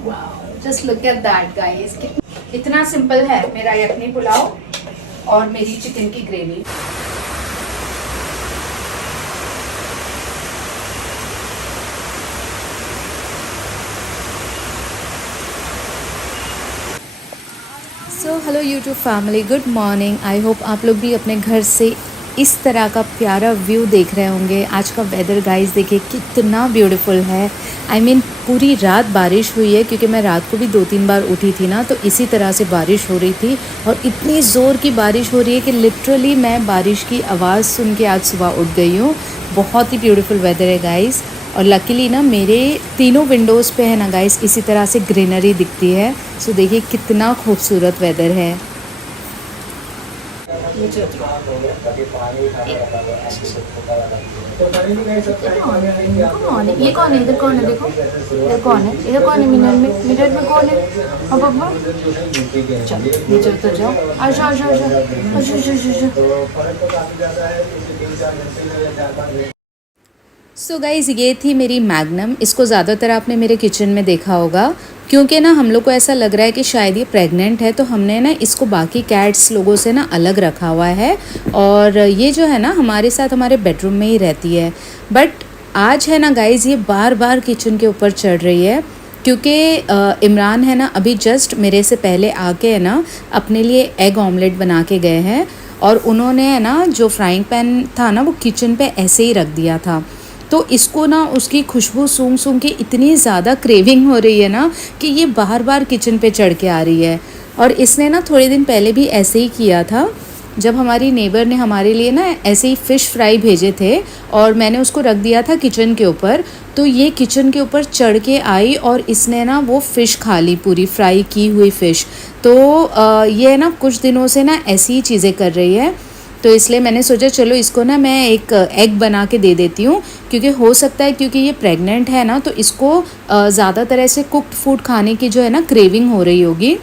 Wow, just look at that guys. इतना simple है मेरा यखनी पुलाव और मेरी चिकन की gravy. So hello YouTube family, good morning. I hope आप लोग भी अपने घर से इस तरह का प्यारा व्यू देख रहे होंगे। आज का वेदर गाइस देखिए कितना ब्यूटीफुल है। आई मीन पूरी रात बारिश हुई है, क्योंकि मैं रात को भी 2-3 बार उठी थी ना, तो इसी तरह से बारिश हो रही थी और इतनी ज़ोर की बारिश हो रही है कि लिटरली मैं बारिश की आवाज़ सुन के आज सुबह उठ गई हूँ। बहुत ही ब्यूटीफुल वेदर है गाइस। और लकीली ना मेरे तीनों विंडोज़ पे है ना गाइस इसी तरह से ग्रीनरी दिखती है। सो देखिए कितना खूबसूरत वेदर है। ये कौन है? इधर कौन है? देखो इधर कौन है? इधर कौन है? मिरर में कौन है? अब पापा नीचे उतर जाओ। आशा आशा आशा आशा। सो गाइज़ ये थी मेरी मैग्नम। इसको ज़्यादातर आपने मेरे किचन में देखा होगा, क्योंकि ना हम लोग को ऐसा लग रहा है कि शायद ये प्रेग्नेंट है, तो हमने ना इसको बाकी कैट्स लोगों से ना अलग रखा हुआ है। और ये जो है ना हमारे साथ हमारे बेडरूम में ही रहती है। बट आज है ना गाइज़ ये बार बार किचन के ऊपर चढ़ रही है, क्योंकि इमरान है ना अभी जस्ट मेरे से पहले आके है ना अपने लिए एग ऑमलेट बना के गए हैं। और उन्होंने है ना जो फ्राइंग पैन था ना वो किचन पे ऐसे ही रख दिया था। तो इसको ना उसकी खुशबू सूंघ सूंघ के इतनी ज़्यादा क्रेविंग हो रही है ना कि ये बार बार किचन पे चढ़ के आ रही है। और इसने ना थोड़े दिन पहले भी ऐसे ही किया था, जब हमारी नेबर ने हमारे लिए ना ऐसे ही फ़िश फ्राई भेजे थे और मैंने उसको रख दिया था किचन के ऊपर। तो ये किचन के ऊपर चढ़ के आई और इसने ना वो फ़िश खा ली, पूरी फ्राई की हुई फ़िश। तो ये ना कुछ दिनों से ना ऐसी ही चीज़ें कर रही है। तो इसलिए मैंने सोचा चलो इसको ना मैं एक एग बना के दे देती हूँ, क्योंकि हो सकता है क्योंकि ये प्रेग्नेंट है ना तो इसको ज़्यादातर ऐसे कुक्ड फूड खाने की जो है ना क्रेविंग हो रही होगी।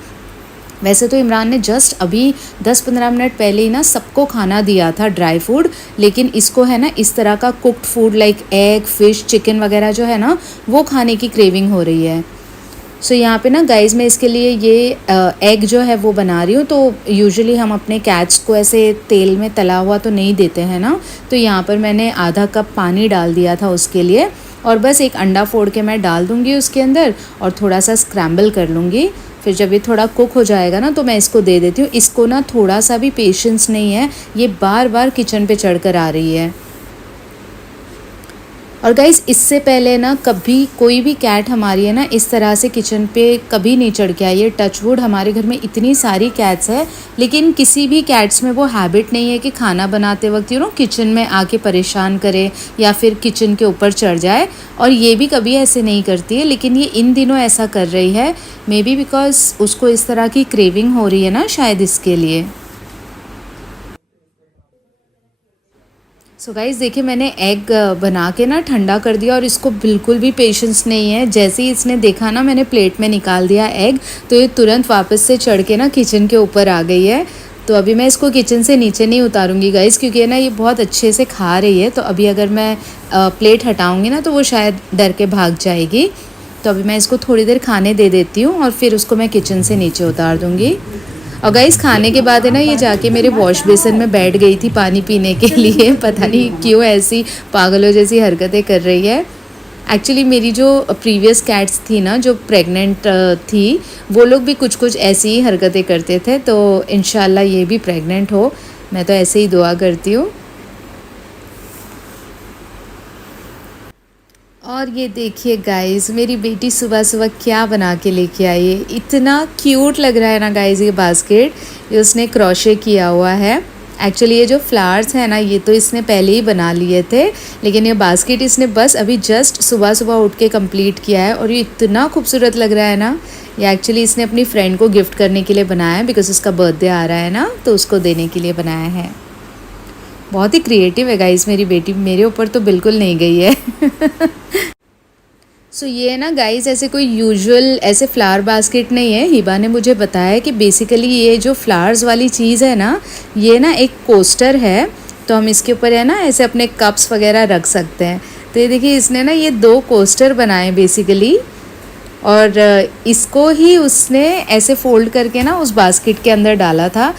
वैसे तो इमरान ने जस्ट अभी 10-15 मिनट पहले ही ना सबको खाना दिया था ड्राई फूड, लेकिन इसको है ना इस तरह का cooked food like egg, fish, chicken वगैरह जो है ना वो खाने की क्रेविंग हो रही है। सो यहाँ पे ना गाइस मैं इसके लिए ये एग जो है वो बना रही हूँ। तो यूजुअली हम अपने कैट्स को ऐसे तेल में तला हुआ तो नहीं देते हैं ना, तो यहाँ पर मैंने आधा कप पानी डाल दिया था उसके लिए, और बस एक अंडा फोड़ के मैं डाल दूँगी उसके अंदर और थोड़ा सा स्क्रैम्बल कर लूँगी। फिर जब ये थोड़ा कुक हो जाएगा ना तो मैं इसको दे देती हूँ। इसको ना थोड़ा सा भी पेशेंस नहीं है, ये बार बार किचन पे चढ़ कर आ रही है। और गाइज़ इससे पहले ना कभी कोई भी कैट हमारी है ना इस तरह से किचन पे कभी नहीं चढ़ के आई है। टचवुड हमारे घर में इतनी सारी कैट्स है, लेकिन किसी भी कैट्स में वो हैबिट नहीं है कि खाना बनाते वक्त किचन में आके परेशान करे या फिर किचन के ऊपर चढ़ जाए। और ये भी कभी ऐसे नहीं करती है, लेकिन ये इन दिनों ऐसा कर रही है। मे बी बिकॉज उसको इस तरह की क्रेविंग हो रही है ना, शायद इसके लिए। सो गाइज़ देखिए मैंने एग बना के ना ठंडा कर दिया और इसको बिल्कुल भी पेशेंस नहीं है। जैसे ही इसने देखा ना मैंने प्लेट में निकाल दिया एग, तो ये तुरंत वापस से चढ़ के ना किचन के ऊपर आ गई है। तो अभी मैं इसको किचन से नीचे नहीं उतारूंगी गाइज़, क्योंकि ना ये बहुत अच्छे से खा रही है। तो अभी अगर मैं प्लेट हटाऊँगी ना तो वो शायद डर के भाग जाएगी। तो अभी मैं इसको थोड़ी देर खाने दे देती हूँ और फिर उसको मैं किचन से नीचे उतार दूँगी। और गाइस खाने के बाद है ना ये जाके मेरे वॉश बेसिन में बैठ गई थी पानी पीने के लिए। पता नहीं क्यों ऐसी पागलों जैसी हरकतें कर रही है। एक्चुअली मेरी जो प्रीवियस कैट्स थी ना जो प्रेग्नेंट थी, वो लोग भी कुछ कुछ ऐसी ही हरकतें करते थे। तो इंशाल्लाह ये भी प्रेग्नेंट हो, मैं तो ऐसे ही दुआ करती हूँ। और ये देखिए गाइस मेरी बेटी सुबह सुबह क्या बना के लेके आई है। इतना क्यूट लग रहा है ना गाइस ये बास्केट, ये उसने क्रोशे किया हुआ है। एक्चुअली ये जो फ्लावर्स हैं ना ये तो इसने पहले ही बना लिए थे, लेकिन ये बास्केट इसने बस अभी जस्ट सुबह सुबह उठ के कंप्लीट किया है। और ये इतना खूबसूरत लग रहा है ना। ये एक्चुअली इसने अपनी फ्रेंड को गिफ्ट करने के लिए बनाया है, बिकॉज उसका बर्थडे आ रहा है ना, तो उसको देने के लिए बनाया है। बहुत ही क्रिएटिव है गाइस मेरी बेटी, मेरे ऊपर तो बिल्कुल नहीं गई है। सो ये ना गाइस ऐसे कोई यूजुअल ऐसे फ्लावर बास्केट नहीं है। हिबा ने मुझे बताया कि बेसिकली ये जो फ्लावर्स वाली चीज़ है ना, ये ना एक कोस्टर है, तो हम इसके ऊपर है ना ऐसे अपने कप्स वगैरह रख सकते हैं। तो ये देखिए इसने ना ये 2 कोस्टर बनाए बेसिकली। और इसको ही उसने ऐसे फोल्ड करके ना उस बास्केट के अंदर डाला था।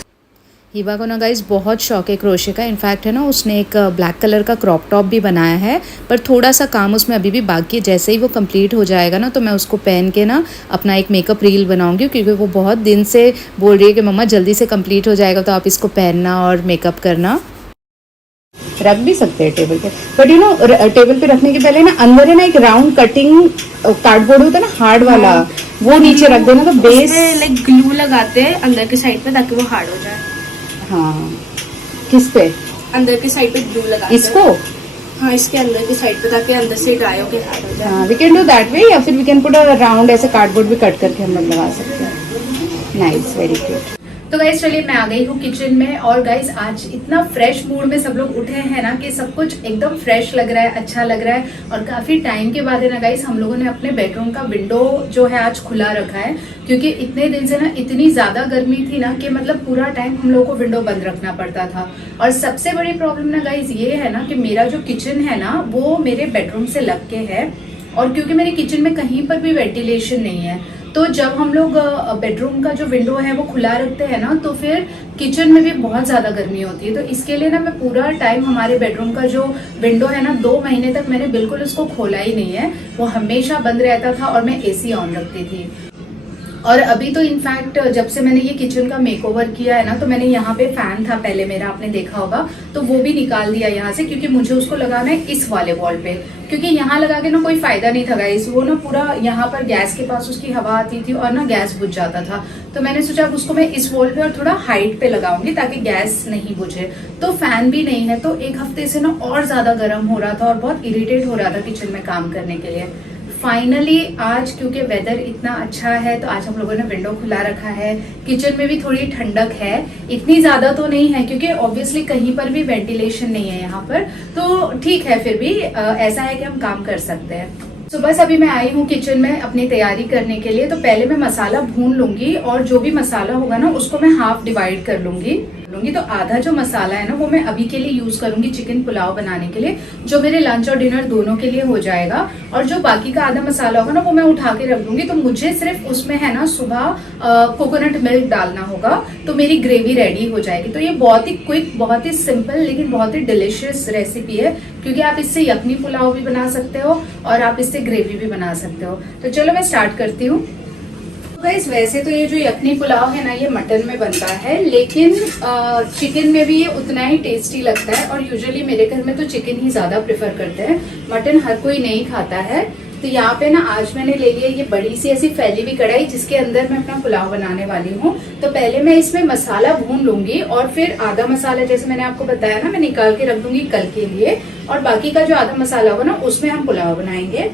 हिबा को ना गाइस बहुत शौक है क्रोशे का। इनफैक्ट है ना उसने एक ब्लैक कलर का क्रॉप टॉप भी बनाया है, पर थोड़ा सा काम उसमें अभी भी बाकी है। जैसे ही वो कंप्लीट हो जाएगा ना तो मैं उसको पहन के ना अपना एक मेकअप रील बनाऊंगी, क्योंकि वो बहुत दिन से बोल रही है कि मम्मा जल्दी से कंप्लीट हो जाएगा तो आप इसको पहनना और मेकअप करना। रख भी सकते हैं टेबल पे, बट यू नो टेबल पे रखने के पहले ना अंदर है ना एक राउंड कटिंग कार्डबोर्ड होता है ना हार्ड वाला, वो नीचे रख देना तो बेस लाइक ग्लू लगाते हैं अंदर की साइड पे ताकि वो हार्ड हो जाए। हाँ, किस पे? अंदर की साइड पे ग्लू लगाते हैं इसको? हाँ, इसके अंदर की साइड पे ताकि अंदर से ड्राई होके हार्ड हो जाए। हाँ, we can do that way, या फिर we can put a round ऐसे कार्डबोर्ड भी कट करके हम लोग लगा सकते हैं। Nice, very cute. तो गाइस चलिए मैं आ गई हूँ किचन में, और गाइस आज इतना फ्रेश मूड में सब लोग उठे हैं ना कि सब कुछ एकदम फ्रेश लग रहा है, अच्छा लग रहा है। और काफी टाइम के बाद है ना गाइस हम लोगों ने अपने बेडरूम का विंडो जो है आज खुला रखा है, क्योंकि इतने दिन से ना इतनी ज्यादा गर्मी थी ना कि मतलब पूरा टाइम हम लोगों को विंडो बंद रखना पड़ता था। और सबसे बड़ी प्रॉब्लम ना गाइस ये है ना कि मेरा जो किचन है ना वो मेरे बेडरूम से लग के है, और क्योंकि मेरे किचन में कहीं पर भी वेंटिलेशन नहीं है, तो जब हम लोग बेडरूम का जो विंडो है वो खुला रखते हैं ना तो फिर किचन में भी बहुत ज्यादा गर्मी होती है। तो इसके लिए ना मैं पूरा टाइम हमारे बेडरूम का जो विंडो है ना 2 महीने तक मैंने बिल्कुल उसको खोला ही नहीं है, वो हमेशा बंद रहता था और मैं एसी ऑन रखती थी। और अभी तो इनफैक्ट जब से मैंने ये किचन का मेकओवर किया है ना तो मैंने यहाँ पे फैन था पहले मेरा, आपने देखा होगा, तो वो भी निकाल दिया यहाँ से, क्योंकि मुझे उसको लगाना है इस वाले वॉल पे, क्योंकि यहाँ लगा के ना कोई फायदा नहीं था गाइस। वो ना पूरा यहाँ पर गैस के पास उसकी हवा आती थी और ना गैस बुझ जाता था। तो मैंने सोचा अब उसको मैं इस वॉल पे और थोड़ा हाइट पे लगाऊंगी ताकि गैस नहीं बुझे। तो फैन भी नहीं है, तो एक हफ्ते से ना और ज्यादा गर्म हो रहा था और बहुत इरिटेट हो रहा था किचन में काम करने के लिए। फाइनली आज क्योंकि वेदर इतना अच्छा है तो आज हम लोगों ने विंडो खुला रखा है। किचन में भी थोड़ी ठंडक है, इतनी ज्यादा तो नहीं है क्योंकि ऑब्वियसली कहीं पर भी वेंटिलेशन नहीं है यहाँ पर, तो ठीक है, फिर भी ऐसा है कि हम काम कर सकते हैं। तो बस अभी मैं आई हूँ किचन में अपनी तैयारी करने के लिए। तो पहले मैं मसाला भून लूंगी और जो भी मसाला होगा ना उसको मैं हाफ डिवाइड कर लूंगी। तो आधा जो मसाला है ना वो मैं अभी के लिए यूज करूंगी चिकन पुलाव बनाने के लिए, जो मेरे लंच और डिनर दोनों के लिए हो जाएगा। और जो बाकी का आधा मसाला होगा ना वो मैं उठा के रख दूंगी। तो मुझे सिर्फ उसमें है ना सुबह कोकोनट मिल्क डालना होगा तो मेरी ग्रेवी रेडी हो जाएगी। तो ये बहुत ही क्विक, बहुत ही सिंपल लेकिन बहुत ही डिलिशियस रेसिपी है, क्योंकि आप इससे यखनी पुलाव भी बना सकते हो और आप इससे ग्रेवी भी बना सकते हो। तो चलो मैं स्टार्ट करती हूँ। गाइस वैसे तो ये जो यखनी पुलाव है ना ये मटन में बनता है, लेकिन चिकन में भी ये उतना ही टेस्टी लगता है। और यूजुअली मेरे घर में तो चिकन ही ज्यादा प्रेफर करते हैं, मटन हर कोई नहीं खाता है। तो यहाँ पे ना आज मैंने ले लिया ये बड़ी सी ऐसी फैली हुई कढ़ाई जिसके अंदर मैं अपना पुलाव बनाने वाली हूँ। तो पहले मैं इसमें मसाला भून लूंगी और फिर आधा मसाला जैसे मैंने आपको बताया ना मैं निकाल के रख दूंगी कल के लिए, और बाकी का जो आधा मसाला होगा ना उसमें हम पुलाव बनाएंगे।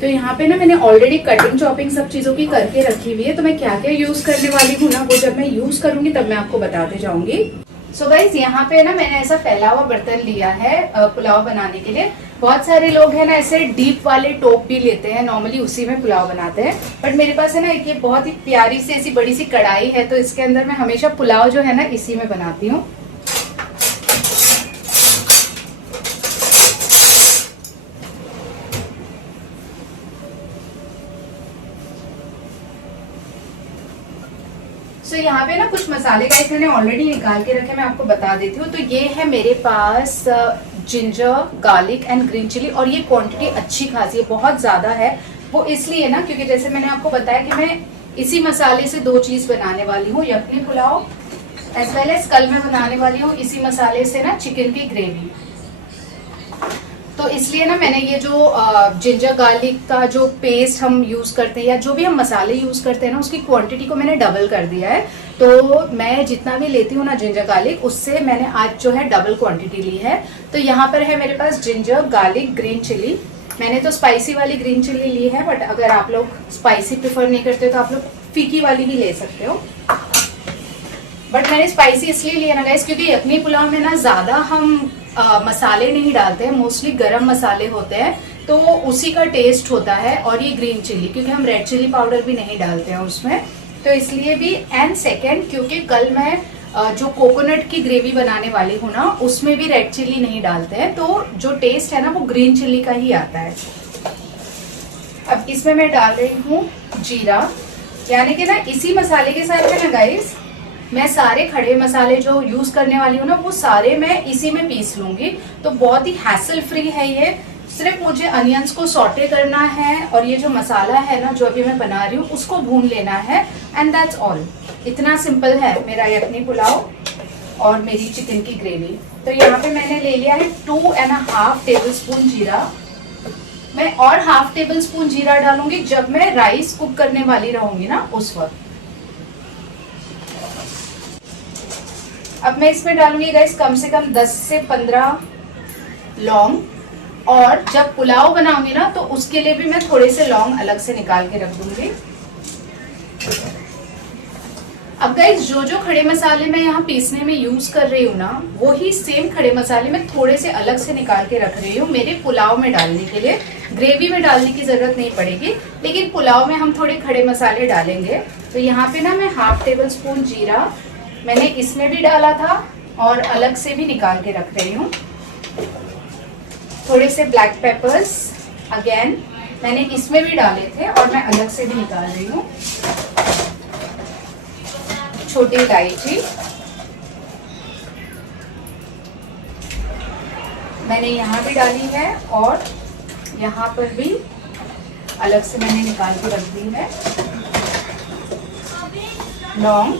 तो यहाँ पे ना मैंने ऑलरेडी कटिंग चॉपिंग सब चीजों की करके रखी हुई है। तो मैं क्या क्या यूज करने वाली हूँ ना वो जब मैं यूज करूंगी तब मैं आपको बताते जाऊंगी। सो गाइस यहाँ पे ना मैंने ऐसा फैला हुआ बर्तन लिया है पुलाव बनाने के लिए। बहुत सारे लोग है ना ऐसे डीप वाले टोप भी लेते हैं, नॉर्मली उसी में पुलाव बनाते हैं, बट मेरे पास है ना एक ये बहुत ही प्यारी सी ऐसी बड़ी सी कढ़ाई है, तो इसके अंदर मैं हमेशा पुलाव जो है ना इसी में बनाती हूँ। तो यहाँ पे ना कुछ मसाले गाइस मैंने ऑलरेडी निकाल के रखे, मैं आपको बता देती हूँ। तो ये है मेरे पास ginger, garlic and green chilli, और ये क्वांटिटी अच्छी खासी है, बहुत ज्यादा है। वो इसलिए ना क्योंकि जैसे मैंने आपको बताया कि मैं इसी मसाले से 2 चीज बनाने वाली हूँ, यखनी पुलाव एज वेल एज कल मैं बनाने वाली हूँ इसी मसाले से ना चिकन की ग्रेवी। तो इसलिए ना मैंने ये जो जिंजर गार्लिक का जो पेस्ट हम यूज करते हैं या जो भी हम मसाले यूज करते हैं ना उसकी क्वांटिटी को मैंने डबल कर दिया है। तो मैं जितना भी लेती हूँ ना जिंजर गार्लिक उससे मैंने आज जो है डबल क्वांटिटी ली है। तो यहाँ पर है मेरे पास जिंजर गार्लिक ग्रीन चिली। मैंने तो स्पाइसी वाली ग्रीन चिली ली है, बट अगर आप लोग स्पाइसी प्रेफर नहीं करते तो आप लोग फीकी वाली भी ले सकते हो। बट मैंने स्पाइसी इसलिए लिया ना गाइस क्योंकि यखनी पुलाव में ना ज्यादा हम मसाले नहीं डालते हैं, मोस्टली गरम मसाले होते हैं, तो उसी का टेस्ट होता है। और ये ग्रीन चिली क्योंकि हम रेड चिली पाउडर भी नहीं डालते हैं उसमें, तो इसलिए भी। एंड सेकंड क्योंकि कल मैं जो कोकोनट की ग्रेवी बनाने वाली हूँ ना उसमें भी रेड चिली नहीं डालते हैं, तो जो टेस्ट है ना वो ग्रीन चिली का ही आता है। अब इसमें मैं डाल रही हूँ जीरा, यानी कि ना इसी मसाले के साथ है ना गाइस, मैं सारे खड़े मसाले जो यूज करने वाली हूँ ना वो सारे मैं इसी में पीस लूंगी। तो बहुत ही हैसल फ्री है ये, सिर्फ मुझे अनियंस को सॉटे करना है और ये जो मसाला है ना जो अभी मैं बना रही हूँ उसको भून लेना है, एंड दैट्स ऑल। इतना सिंपल है मेरा यखनी पुलाव और मेरी चिकन की ग्रेवी। तो यहाँ पे मैंने ले लिया है 2.5 टेबलस्पून जीरा। मैं और हाफ टेबल स्पून जीरा डालूंगी जब मैं राइस कुक करने वाली रहूंगी ना उस वक्त। अब मैं इसमें डालूंगी गाइस कम से कम 10 से 15 लौंग, और जब पुलाव बनाऊंगी ना तो उसके लिए भी मैं थोड़े से लौंग अलग से निकाल के रख दूंगी। अब गाइस जो जो खड़े मसाले मैं यहाँ पीसने में यूज कर रही हूँ ना वही सेम खड़े मसाले मैं थोड़े से अलग से निकाल के रख रही हूँ मेरे पुलाव में डालने के लिए। ग्रेवी में डालने की जरूरत नहीं पड़ेगी, लेकिन पुलाव में हम थोड़े खड़े मसाले डालेंगे। तो यहाँ पे ना मैं हाफ टेबल स्पून जीरा मैंने इसमें भी डाला था और अलग से भी निकाल के रख रही हूँ। थोड़े से ब्लैक पेपर्स अगेन मैंने इसमें भी डाले थे और मैं अलग से भी निकाल रही हूँ। छोटी इलायची मैंने यहाँ भी डाली है और यहाँ पर भी अलग से मैंने निकाल के रख दी है। लौंग,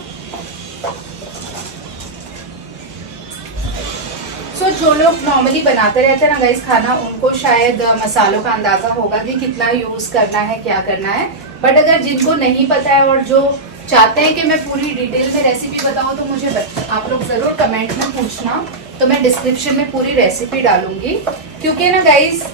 जो लोग नॉर्मली बनाते रहते हैं ना गाइस खाना, उनको शायद मसालों का अंदाजा होगा कि कितना यूज करना है, क्या करना है। बट अगर जिनको नहीं पता है और जो चाहते हैं कि मैं पूरी डिटेल में रेसिपी बताऊं तो मुझे आप लोग जरूर कमेंट में पूछना, तो मैं डिस्क्रिप्शन में पूरी रेसिपी डालूंगी। क्योंकि ना गाइस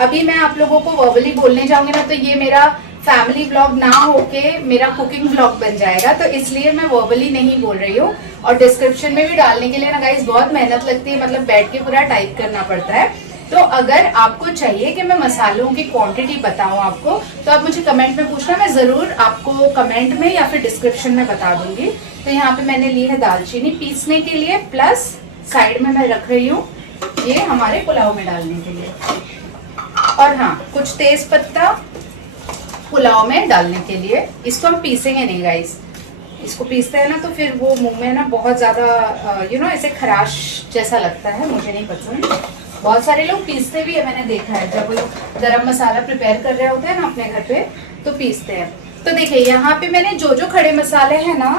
अभी मैं आप लोगों को वर्बली बोलने जाऊंगी ना तो ये मेरा फैमिली ब्लॉग ना होके मेरा कुकिंग ब्लॉग बन जाएगा, तो इसलिए मैं वर्बली नहीं बोल रही हूँ। और डिस्क्रिप्शन में भी डालने के लिए ना गाइस बहुत मेहनत लगती है, मतलब बैठ के पूरा टाइप करना पड़ता है। तो अगर आपको चाहिए कि मैं मसालों की क्वांटिटी बताऊं आपको, तो आप मुझे कमेंट में पूछना, मैं जरूर आपको कमेंट में या फिर डिस्क्रिप्शन में बता दूंगी। तो यहाँ पे मैंने ली है दालचीनी पीसने के लिए, प्लस साइड में मैं रख रही हूँ ये हमारे पुलाव में डालने के लिए। और हाँ, कुछ तेज पत्ता पुलाव में डालने के लिए। इसको हम पीसेंगे नहीं गाइस, इसको पीसते हैं ना तो फिर वो मुंह में ना बहुत ज्यादा ऐसे खराश जैसा लगता है, मुझे नहीं पसंद। बहुत सारे लोग पीसते भी है, मैंने देखा है, जब वो गरम मसाला प्रिपेयर कर रहे होते हैं ना अपने घर पे तो पीसते हैं। तो देखिए यहाँ पे मैंने जो जो खड़े मसाले हैं ना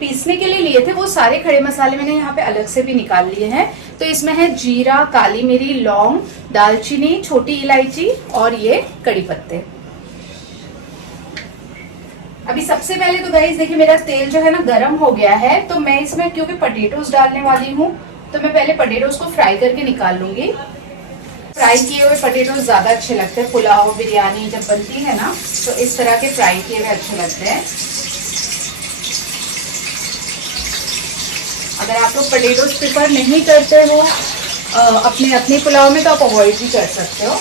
पीसने के लिए लिए थे, वो सारे खड़े मसाले मैंने यहाँ पे अलग से भी निकाल लिए हैं। तो इसमें है जीरा, काली मिरी, लौंग, दालचीनी, छोटी इलायची और ये कड़ी पत्ते। अभी सबसे पहले तो गाइस देखिए मेरा तेल जो है ना गरम हो गया है, तो मैं इसमें क्योंकि पोटैटोज डालने वाली हूँ तो मैं पहले पोटैटोज को फ्राई करके निकाल लूंगी। फ्राई किए हुए पोटैटोज ज्यादा अच्छे लगते हैं, पुलाव बिरयानी जब बनती है ना तो इस तरह के फ्राई किए हुए अच्छे लगते हैं। अगर आप लोग पोटैटोज प्रिफर नहीं करते हो अपने पुलाव में तो आप अवॉइड भी कर सकते हो।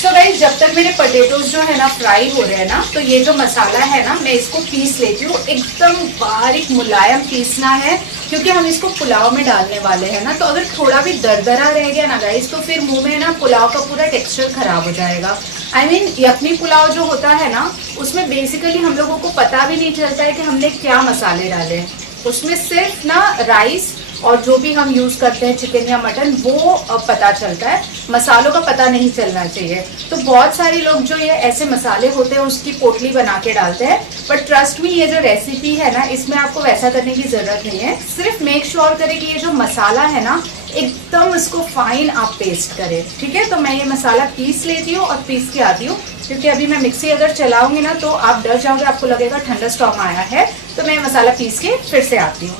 तो गाइस जब तक मेरे पोटैटोज जो है ना फ्राई हो रहे हैं ना, तो ये जो मसाला है ना मैं इसको पीस लेती हूँ। एकदम बारीक मुलायम पीसना है क्योंकि हम इसको पुलाव में डालने वाले हैं ना। तो अगर थोड़ा भी दरदरा रह गया ना गाइस तो फिर मुंह में ना पुलाव का पूरा टेक्सचर खराब हो जाएगा। I mean, यखनी पुलाव जो होता है ना उसमें बेसिकली हम लोगों को पता भी नहीं चलता है कि हमने क्या मसाले डाले हैं। उसमें सिर्फ ना राइस और जो भी हम यूज करते हैं चिकन या मटन वो पता चलता है, मसालों का पता नहीं चलना चाहिए। तो बहुत सारे लोग जो ये ऐसे मसाले होते हैं उसकी पोटली बना के डालते हैं, बट ट्रस्ट मी ये जो रेसिपी है ना इसमें आपको वैसा करने की जरूरत नहीं है। सिर्फ मेक श्योर करें कि ये जो मसाला है ना एकदम इसको फाइन आप पेस्ट करें, ठीक है। तो मैं ये मसाला पीस लेती हूँ और पीस के आती हूँ, क्योंकि अभी मैं मिक्सी अगर चलाऊंगी ना तो आप डर जाओगे, आपको लगेगा ठंडा स्टॉक आया है। तो मैं मसाला पीस के फिर से आती हूँ।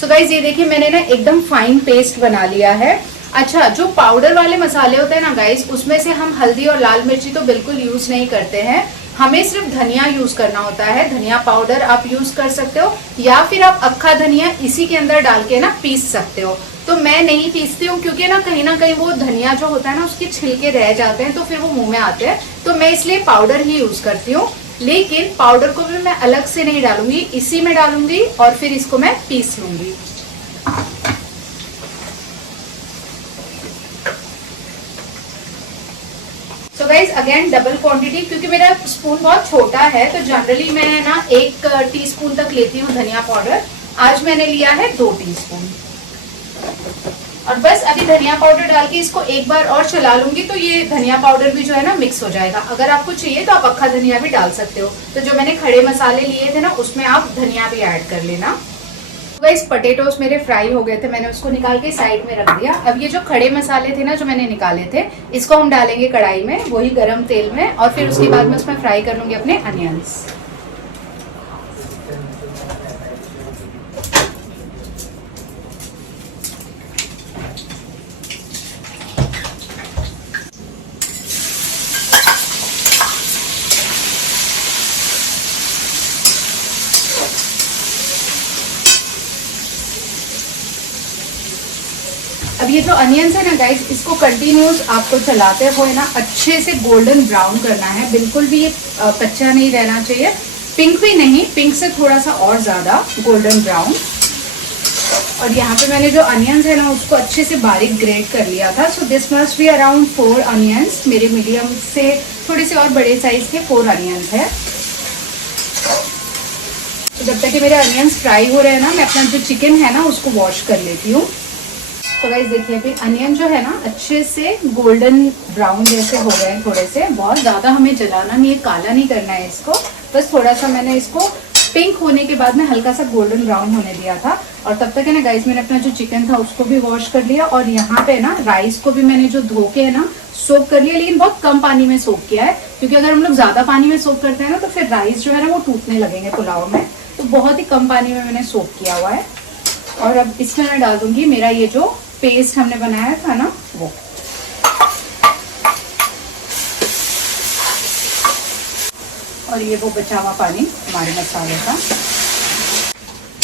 सो गाइज ये देखिए मैंने ना एकदम फाइन पेस्ट बना लिया है। अच्छा, जो पाउडर वाले मसाले होते हैं ना गाइज उसमें से हम हल्दी और लाल मिर्ची तो बिल्कुल यूज नहीं करते हैं, हमें सिर्फ धनिया यूज करना होता है। धनिया पाउडर आप यूज कर सकते हो या फिर आप अक्खा धनिया इसी के अंदर डाल के ना पीस सकते हो। तो मैं नहीं पीसती हूँ क्योंकि ना कहीं वो धनिया जो होता है ना उसके छिलके रह जाते हैं तो फिर वो मुंह में आते हैं, तो मैं इसलिए पाउडर ही यूज करती हूँ। लेकिन पाउडर को भी मैं अलग से नहीं डालूंगी, इसी में डालूंगी और फिर इसको मैं पीस लूंगी। So guys again double quantity, क्योंकि मेरा स्पून बहुत छोटा है तो जनरली मैं ना 1 टीस्पून तक लेती हूँ धनिया पाउडर। आज मैंने लिया है 2 टीस्पून। और बस अभी धनिया पाउडर डाल के इसको एक बार और चला लूंगी तो ये धनिया पाउडर भी जो है ना मिक्स हो जाएगा। अगर आपको चाहिए तो आप अक्खा धनिया भी डाल सकते हो। तो जो मैंने खड़े मसाले लिए थे ना उसमें आप धनिया भी ऐड कर लेना। गाइस पटेटोस मेरे फ्राई हो गए थे, मैंने उसको निकाल के साइड में रख दिया। अब ये जो खड़े मसाले थे ना जो मैंने निकाले थे, इसको हम डालेंगे कढ़ाई में, वही गरम तेल में, और फिर उसके बाद में उसमें फ्राई कर लूंगी अपने अनियंस। अब ये जो अनियंस है ना गाइस, इसको कंटिन्यूस आपको चलाते हुए ना अच्छे से गोल्डन ब्राउन करना है। बिल्कुल भी ये कच्चा नहीं रहना चाहिए, पिंक भी नहीं, पिंक से थोड़ा सा और ज्यादा गोल्डन ब्राउन। और यहाँ पे मैंने जो अनियंस है ना उसको अच्छे से बारीक ग्रेट कर लिया था। So this must be around 4 onions. मेरे मीडियम से थोड़े से और बड़े साइज के 4 अनियंस है। तो जब तक कि मेरे अनियंस फ्राई हो रहे हैं ना, मैं अपना जो चिकन है ना उसको वॉश कर लेती हूँ। तो गाइस देखिए अभी अनियन जो है ना अच्छे से गोल्डन ब्राउन जैसे हो गए हैं थोड़े से। बहुत ज्यादा हमें जलाना नहीं है, काला नहीं करना है इसको, बस थोड़ा सा मैंने इसको पिंक होने के बाद में हल्का सा गोल्डन ब्राउन होने दिया था। और तब तक है ना गाइस मैंने अपना जो चिकन था उसको भी वॉश कर लिया। और यहाँ पे ना राइस को भी मैंने जो धो के है ना सोक कर लिया, लेकिन बहुत कम पानी में सोक किया है, क्योंकि अगर हम लोग ज्यादा पानी में सोक करते हैं ना तो फिर राइस जो है ना वो टूटने लगेंगे पुलाव में। तो बहुत ही कम पानी में मैंने सोक किया हुआ है। और अब इसमें मैं डाल दूंगी मेरा ये जो पेस्ट हमने बनाया था ना वो। और ये वो बचा हुआ पानी हमारे मसाले का।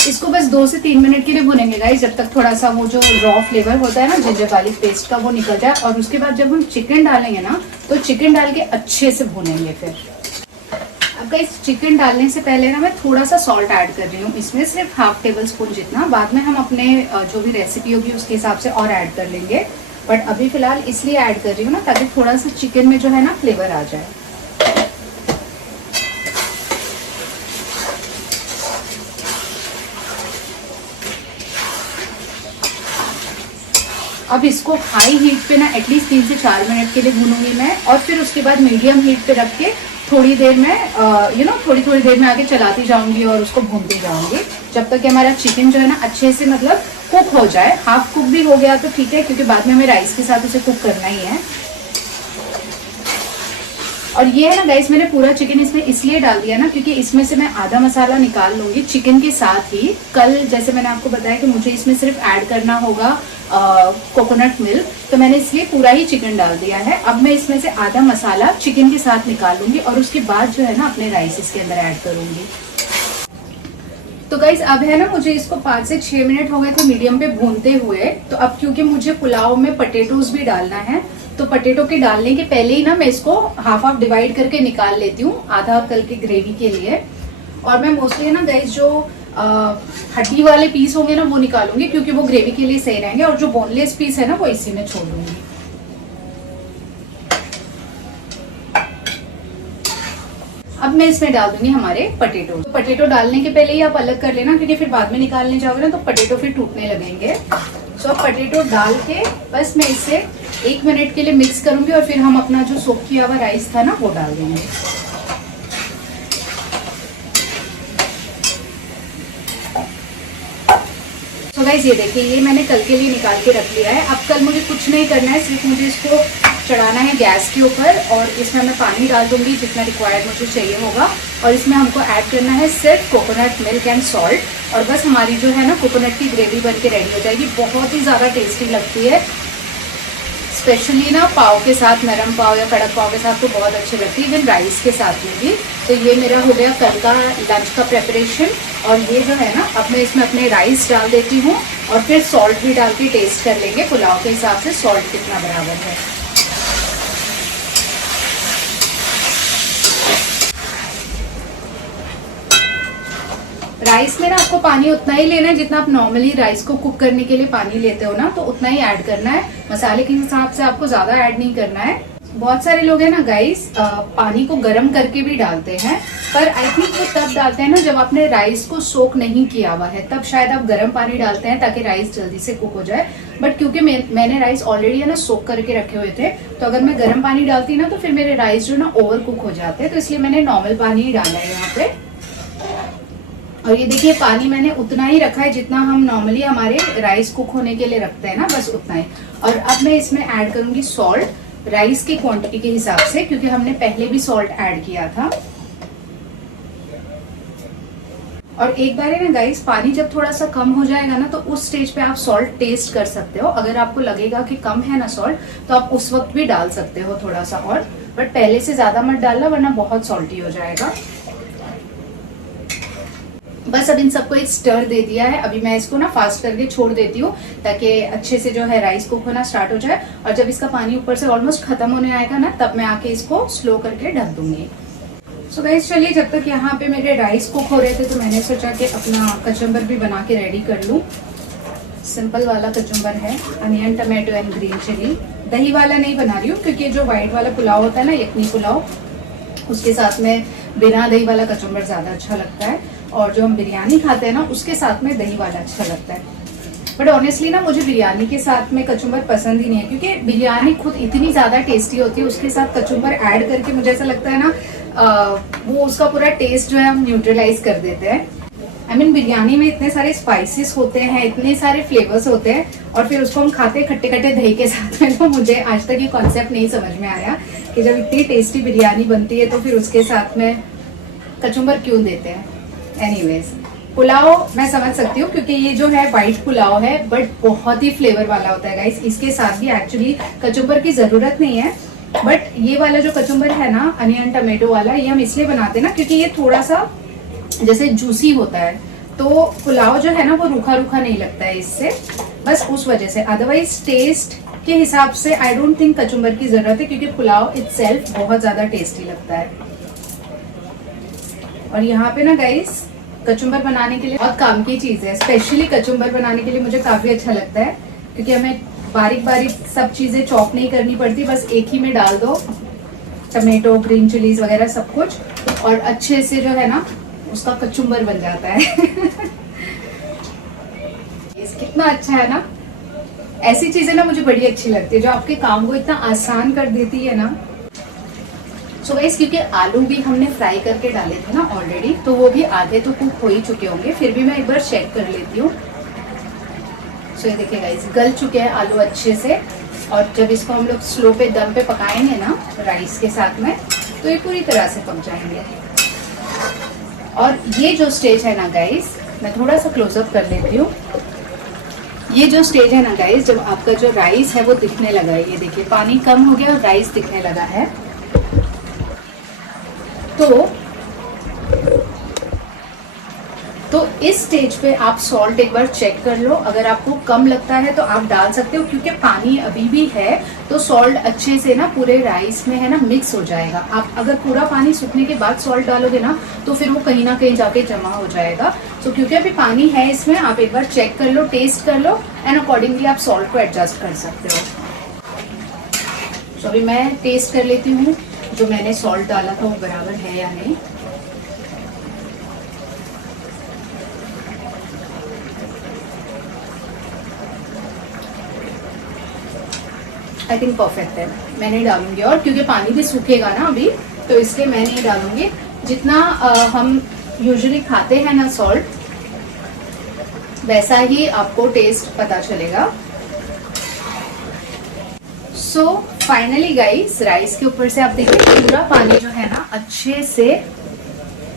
इसको बस 2 से 3 मिनट के लिए भुनेंगे गाइस, जब तक थोड़ा सा वो जो रॉ फ्लेवर होता है ना जिंजर गार्लिक पेस्ट का वो निकल जाए। और उसके बाद जब हम चिकन डालेंगे ना तो चिकन डाल के अच्छे से भुनेंगे। फिर अब गाइस चिकन डालने से पहले ना मैं थोड़ा सा सॉल्ट ऐड कर रही हूँ इसमें, सिर्फ ½ टेबल स्पून जितना। बाद में हम अपने जो भी रेसिपी होगी उसके हिसाब से और ऐड कर लेंगे, बट अभी फिलहाल इसलिए ऐड कर रही हूँ ना ताकि थोड़ा सा चिकन में जो है ना फ्लेवर आ जाए। अब इसको हाई हीट पे ना एटलीस्ट 3 से 4 मिनट के लिए भूनूंगी मैं। और फिर उसके बाद मीडियम हीट पे रख के थोड़ी देर में थोड़ी देर में आगे चलाती जाऊंगी और उसको भूनती जाऊंगी जब तक कि हमारा चिकन जो है ना अच्छे से मतलब कुक हो जाए। हाफ कुक भी हो गया तो ठीक है, क्योंकि बाद में हमें राइस के साथ उसे कुक करना ही है। और ये है ना गाइस मैंने पूरा चिकन इसमें इसलिए डाल दिया ना क्योंकि इसमें से मैं आधा मसाला निकाल लूंगी चिकन के साथ ही। कल जैसे मैंने आपको बताया कि मुझे इसमें सिर्फ ऐड करना होगा कोकोनट मिल्क, तो मैंने इसलिए पूरा ही चिकन डाल दिया है। अब मैं इसमें से आधा मसाला चिकन के साथ निकाल लूंगी और उसके बाद जो है ना अपने राइस इसके अंदर ऐड करूंगी। तो गाइज अब है ना मुझे इसको 5 से 6 मिनट हो गए थे मीडियम पे भूनते हुए। तो अब क्योंकि मुझे पुलाव में पटेटोज भी डालना है तो पटेटो के डालने के पहले ही ना मैं इसको हाफ डिवाइड करके निकाल लेती हूँ आधा कल की ग्रेवी के लिए। और मैं मोस्टली ना गाइस जो हड्डी वाले पीस होंगे ना वो निकालूंगी क्योंकि वो ग्रेवी के लिए सही रहेंगे, और जो बोनलेस पीस है ना वो इसी में छोड़ दूंगी। अब मैं इसमें डाल दूंगी हमारे पटेटो। तो पटेटो डालने के पहले ही आप अलग कर लेना क्योंकि फिर बाद में निकालने जाओगे ना तो पटेटो फिर टूटने लगेंगे। सो अब पटेटो डाल के बस मैं इसे 1 मिनट के लिए मिक्स करूंगी और फिर हम अपना जो सोक किया हुआ राइस था ना वो डाल देंगे। तो गाइस ये देखिए ये मैंने कल के लिए निकाल के रख लिया है। अब कल मुझे कुछ नहीं करना है, सिर्फ मुझे इसको चढ़ाना है गैस के ऊपर और इसमें मैं पानी डाल दूंगी जितना रिक्वायर्ड मुझे चाहिए होगा। और इसमें हमको ऐड करना है सिर्फ कोकोनट मिल्क एंड सॉल्ट और बस हमारी जो है ना कोकोनट की ग्रेवी बन के रेडी हो जाएगी। बहुत ही ज़्यादा टेस्टी लगती है, स्पेशली ना पाव के साथ, नरम पाव या कड़क पाव के साथ तो बहुत अच्छी लगती है, इवन राइस के साथ में भी। तो ये मेरा हो गया कल का लंच का प्रेपरेशन। और ये जो है ना अब मैं इसमें अपने राइस डाल देती हूँ और फिर सॉल्ट भी डाल के टेस्ट कर लेंगे पुलाव के हिसाब से सॉल्ट कितना बराबर है। राइस में ना आपको पानी उतना ही लेना है जितना आप नॉर्मली राइस को कुक करने के लिए पानी लेते हो ना, तो उतना ही ऐड करना है। मसाले के हिसाब से आपको ज्यादा ऐड नहीं करना है। बहुत सारे लोग है ना गाइस पानी को गर्म करके भी डालते हैं, पर आई थिंक वो तब डालते हैं ना जब आपने राइस को सोक नहीं किया हुआ है, तब शायद आप गर्म पानी डालते हैं ताकि राइस जल्दी से कुक हो जाए। बट क्योंकि मैंने राइस ऑलरेडी है ना सोक करके रखे हुए थे, तो अगर मैं गर्म पानी डालती ना तो फिर मेरे राइस जो ना ओवर कुक हो जाते हैं, तो इसलिए मैंने नॉर्मल पानी ही डाला है यहाँ पे। और ये देखिए पानी मैंने उतना ही रखा है जितना हम नॉर्मली हमारे राइस कुक होने के लिए रखते हैं ना, बस उतना ही। और अब मैं इसमें ऐड करूंगी सॉल्ट राइस की क्वांटिटी के हिसाब से, क्योंकि हमने पहले भी सॉल्ट ऐड किया था। और एक बार है ना गाइस पानी जब थोड़ा सा कम हो जाएगा ना, तो उस स्टेज पे आप सॉल्ट टेस्ट कर सकते हो। अगर आपको लगेगा कि कम है ना सॉल्ट, तो आप उस वक्त भी डाल सकते हो थोड़ा सा और, बट पहले से ज्यादा मत डालना वरना बहुत सॉल्टी हो जाएगा। बस अब इन सबको एक स्टर दे दिया है। अभी मैं इसको ना फास्ट करके छोड़ देती हूँ ताकि अच्छे से जो है राइस कुक होना स्टार्ट हो जाए। और जब इसका पानी ऊपर से ऑलमोस्ट खत्म होने आएगा ना, तब मैं आके इसको स्लो करके ढक दूंगी। सो गाइस चलिए, जब तक यहाँ पे मेरे राइस कुक हो रहे थे तो मैंने सोचा कि अपना कचुम्बर भी बना के रेडी कर लूँ। सिंपल वाला कचुम्बर है, onion tomato and green chilli. दही वाला नहीं बना रही हूँ क्योंकि जो व्हाइट वाला पुलाव होता है ना, यखनी पुलाव, उसके साथ में बिना दही वाला कचुम्बर ज्यादा अच्छा लगता है। और जो हम बिरयानी खाते हैं ना, उसके साथ में दही वाला अच्छा लगता है। बट ऑनेस्टली ना मुझे बिरयानी के साथ में कचुम्बर पसंद ही नहीं है, क्योंकि बिरयानी खुद इतनी ज्यादा टेस्टी होती है, उसके साथ कचुम्बर ऐड करके मुझे ऐसा लगता है ना वो उसका पूरा टेस्ट जो है हम न्यूट्रलाइज कर देते हैं। आई मीन बिरयानी में इतने सारे स्पाइसेस होते हैं, इतने सारे फ्लेवर्स होते हैं, और फिर उसको हम खाते हैं खट्टे खट्टे दही के साथ में। तो मुझे आज तक ये कॉन्सेप्ट नहीं समझ में आया कि जब इतनी टेस्टी बिरयानी बनती है तो फिर उसके साथ में कचुम्बर क्यों देते हैं। एनीवेज, पुलाव मैं समझ सकती हूँ क्योंकि ये जो है व्हाइट पुलाव है, बट बहुत ही फ्लेवर वाला होता है गाइस। इसके साथ भी एक्चुअली कचुम्बर की जरूरत नहीं है, बट ये वाला जो कचुम्बर है ना, अनियन टमेटो वाला, ये हम इसलिए बनाते हैं ना क्योंकि ये थोड़ा सा जैसे जूसी होता है, तो पुलाव जो है ना वो रूखा रूखा नहीं लगता है इससे, बस उस वजह से। अदरवाइज टेस्ट के हिसाब से आई डोंट थिंक कचुम्बर की जरूरत है, क्योंकि पुलाव इटसेल्फ बहुत ज्यादा टेस्टी लगता है। और यहाँ पे ना गाइस कचुम्बर बनाने के लिए बहुत काम की चीज है। स्पेशली कचुम्बर बनाने के लिए मुझे काफी अच्छा लगता है, क्योंकि हमें बारीक बारीक सब चीजें चॉप नहीं करनी पड़ती, बस एक ही में डाल दो टमेटो, ग्रीन चिलीज वगैरह सब कुछ, और अच्छे से जो है ना उसका कचुम्बर बन जाता है। कितना अच्छा है ना। ऐसी चीजें ना मुझे बड़ी अच्छी लगती है जो आपके काम को इतना आसान कर देती है ना। सो गाइस, क्योंकि आलू भी हमने फ्राई करके डाले थे ना ऑलरेडी, तो वो भी आधे तो कुक हो ही चुके होंगे, फिर भी मैं एक बार चेक कर लेती हूँ। सो ये देखिए गाइस, गल चुके हैं आलू अच्छे से, और जब इसको हम लोग स्लो पे दम पे पकाएंगे ना राइस के साथ में, तो ये पूरी तरह से पक जाएंगे। और ये जो स्टेज है ना गाइस, मैं थोड़ा सा क्लोजअप कर लेती हूँ। ये जो स्टेज है ना गाइस, जब आपका जो राइस है वो दिखने लगा है, ये देखिए पानी कम हो गया और राइस दिखने लगा है, तो इस स्टेज पे आप सॉल्ट एक बार चेक कर लो। अगर आपको कम लगता है तो आप डाल सकते हो, क्योंकि पानी अभी भी है, तो सॉल्ट अच्छे से ना पूरे राइस में है ना मिक्स हो जाएगा। आप अगर पूरा पानी सूखने के बाद सॉल्ट डालोगे ना, तो फिर वो कहीं ना कहीं जाके जमा हो जाएगा। तो क्योंकि अभी पानी है इसमें, आप एक बार चेक कर लो, टेस्ट कर लो, एंड अकॉर्डिंगली आप सॉल्ट को एडजस्ट कर सकते हो। तो अभी मैं टेस्ट कर लेती हूँ जो मैंने सॉल्ट डाला था वो बराबर है या नहीं। आई थिंक परफेक्ट है, मैं नहीं डालूंगी और, क्योंकि पानी भी सूखेगा ना अभी, तो इसलिए मैं नहीं डालूंगी। जितना हम यूजुअली खाते हैं ना सॉल्ट, वैसा ही आपको टेस्ट पता चलेगा। सो फाइनली गाइस, राइस के ऊपर से आप देखिए पूरा पानी जो है ना अच्छे से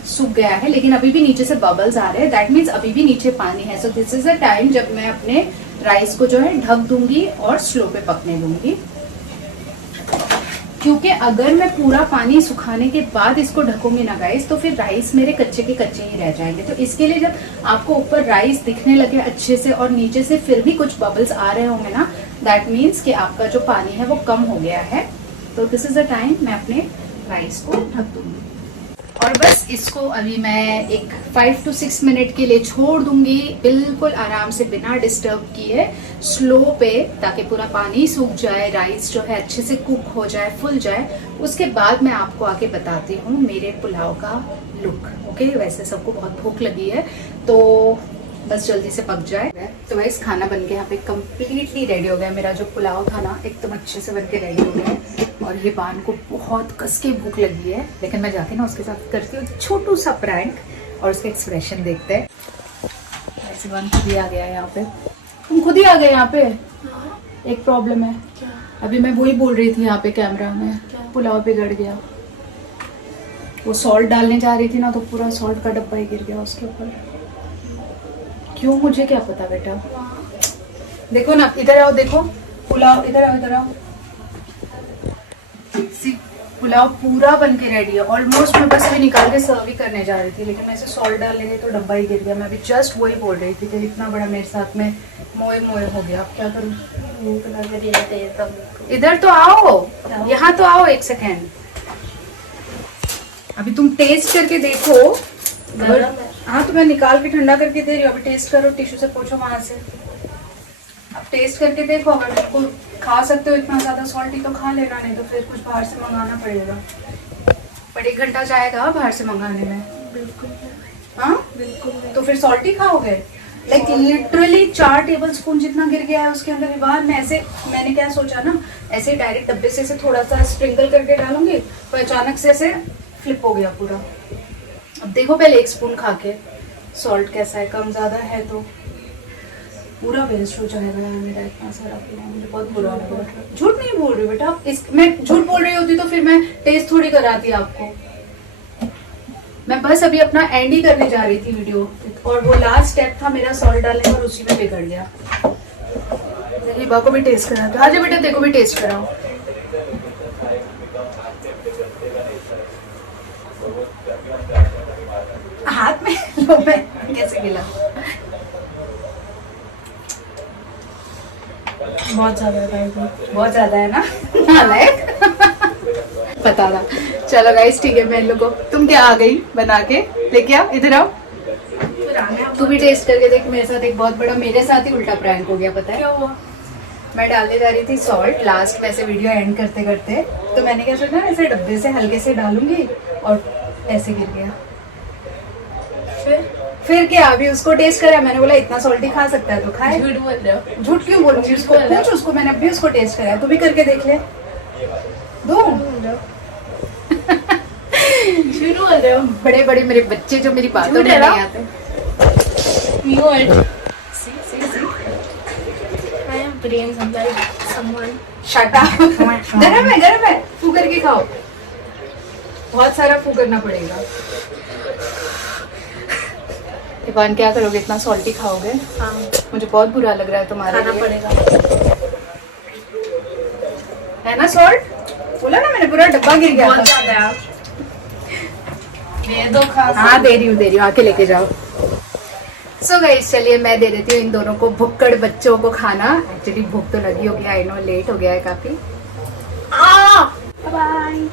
सूख गया है, लेकिन अभी भी नीचे से बबल्स आ रहे हैं। दैट मीन्स अभी भी नीचे पानी है। So this is a time जब मैं अपने राइस को जो है ढक दूंगी और स्लो पे पकने दूंगी, क्योंकि अगर मैं पूरा पानी सुखाने के बाद इसको ढकूंगी ना गाइस, तो फिर राइस मेरे कच्चे के कच्चे ही रह जाएंगे। तो इसके लिए जब आपको ऊपर राइस दिखने लगे अच्छे से और नीचे से फिर भी कुछ बबल्स आ रहे होंगे ना, दैट मीन्स कि आपका जो पानी है वो कम हो गया है। तो दिस इज द टाइम मैं अपने राइस को ढक दूंगी। और बस इसको अभी मैं एक 5 to 6 मिनट के लिए छोड़ दूंगी, बिल्कुल आराम से बिना डिस्टर्ब किए स्लो पे, ताकि पूरा पानी सूख जाए, राइस जो है अच्छे से कुक हो जाए, फुल जाए। उसके बाद मैं आपको आके बताती हूँ मेरे पुलाव का लुक। ओके, वैसे सबको बहुत भूख लगी है तो बस जल्दी से पक जाए। तो गाइस खाना बन के यहाँ पे कम्प्लीटली रेडी हो गया। मेरा जो पुलाव था ना एकदम अच्छे से बन के रेडी हो गया है। और ये बान को बहुत कस के भूख लगी है, लेकिन मैं जाके ना उसके साथ करती हूँ छोटू सा प्रैंक और उसका एक्सप्रेशन देखते हैं। ऐसे बान खुद ही आ गया है यहाँ पे। तुम खुद ही आ गए यहाँ पे। एक प्रॉब्लम है, अभी मैं वही बोल रही थी यहाँ पे कैमरा में, पुलाव बिगड़ गया। वो सॉल्ट डालने जा रही थी ना तो पूरा सॉल्ट का डब्बा ही गिर गया उसके ऊपर। क्यों, मुझे क्या पता बेटा। देखो ना, इधर आओ, देखो पुलाव, इधर आओ, इधर आओ। पुलाव पूरा बन के रेडी है ऑलमोस्ट। मैं बस अभी निकाल के सर्व ही करने जा रही थी, लेकिन मैं इसे सॉल्ट डालने गई तो डब्बा ही गिर गया। मैं अभी जस्ट वही बोल रही थी कि इतना बड़ा मेरे साथ में मोए मोए हो गया, अब क्या करूँ। इधर तो आओ, यहाँ तो आओ, एक सेकेंड। अभी तुम टेस्ट करके देखो। हाँ तो मैं निकाल के ठंडा करके दे रही हूँ, अभी टेस्ट करो, टिश्यू से पोछो वहां से। अब टेस्ट करके देखो, अगर बिल्कुल खा सकते हो इतना ज्यादा सॉल्टी तो खा लेना, नहीं तो फिर कुछ बाहर से मंगाना पड़ेगा। पर 1 घंटा जाएगा बाहर से मंगाने में। बिल्कुल। हाँ बिल्कुल। तो फिर सॉल्टी खाओगे? लाइक लिटरली 4 टेबल स्पून जितना गिर गया है उसके अंदर। बाहर में ऐसे, मैंने क्या सोचा ना, ऐसे डायरेक्ट डब्बे से थोड़ा सा स्प्रिंकल करके डालूंगी, तो अचानक से ऐसे फ्लिप हो गया पूरा। अब देखो पहले 1 स्पून खा के सॉल्ट कैसा है, कम ज्यादा है तो पूरा वेस्ट हो जाएगा यार मेरा इतना सारा पुलाव। मुझे बहुत बुरा लग रहा है। झूठ नहीं बोल रही बेटा, मैं झूठ बोल रही होती तो फिर मैं टेस्ट थोड़ी कराती आपको। मैं बस अभी अपना एंड ही करने जा रही थी वीडियो, और वो लास्ट स्टेप था मेरा सॉल्ट डालने और उसी में बिगड़ गया। हिबा को भी टेस्ट करा दो। हाँ बेटा, देखो भी टेस्ट कराओ। हाथ में लो, मैं कैसे गिला। बहुत ज्यादा है, बहुत ज्यादा है ना। पता था। चलो गाइस ठीक है, मैं लोगों, तुम क्या आ गई बना के, लेके आओ, इधर आओ। तू भी टेस्ट करके देख। मेरे साथ एक बहुत बड़ा, मेरे साथ ही उल्टा प्रैंक हो गया, पता है क्या हुआ? मैं डालने जा रही थी सॉल्ट लास्ट में, ऐसे वीडियो एंड करते करते, तो मैंने क्या सोचा ऐसे डब्बे से हल्के से डालूंगी और ऐसे गिर गया। फिर क्या, अभी उसको टेस्ट करा, मैंने बोला इतना सॉल्टी खा सकता है तो खाए। झूठ बोल रहे हो। झूठ क्यों बोलूंगी, उसको पूछ उसको, मैंने अभी उसको टेस्ट कराया, तू भी करके देख ले। दो झूठ बोल रहे हो। बड़े बड़े मेरे बच्चे जो मेरी बातों में नहीं आते। I am praying someone. Shut up. गरम है, फू करके खाओ। बहुत सारा फू करना पड़ेगा। इवान क्या करोगे, इतना सॉल्टी खाओगे? हाँ, मुझे बहुत बुरा लग रहा है तुम्हारे खाना लिए। पड़ेगा। है ना सॉल्ट? बोला ना मैंने, पूरा डब्बा गिर गया बहुत था। ज्यादा है। दे दो खा। हाँ दे रही हूँ, आके लेके जाओ। सो गाइस चलिए मैं दे देती हूँ इन दोनों को, भुक्कड़ बच्चों को खाना। एक्चुअली भूख तो लगी होगी, आई नो लेट हो गया है काफी। बाय।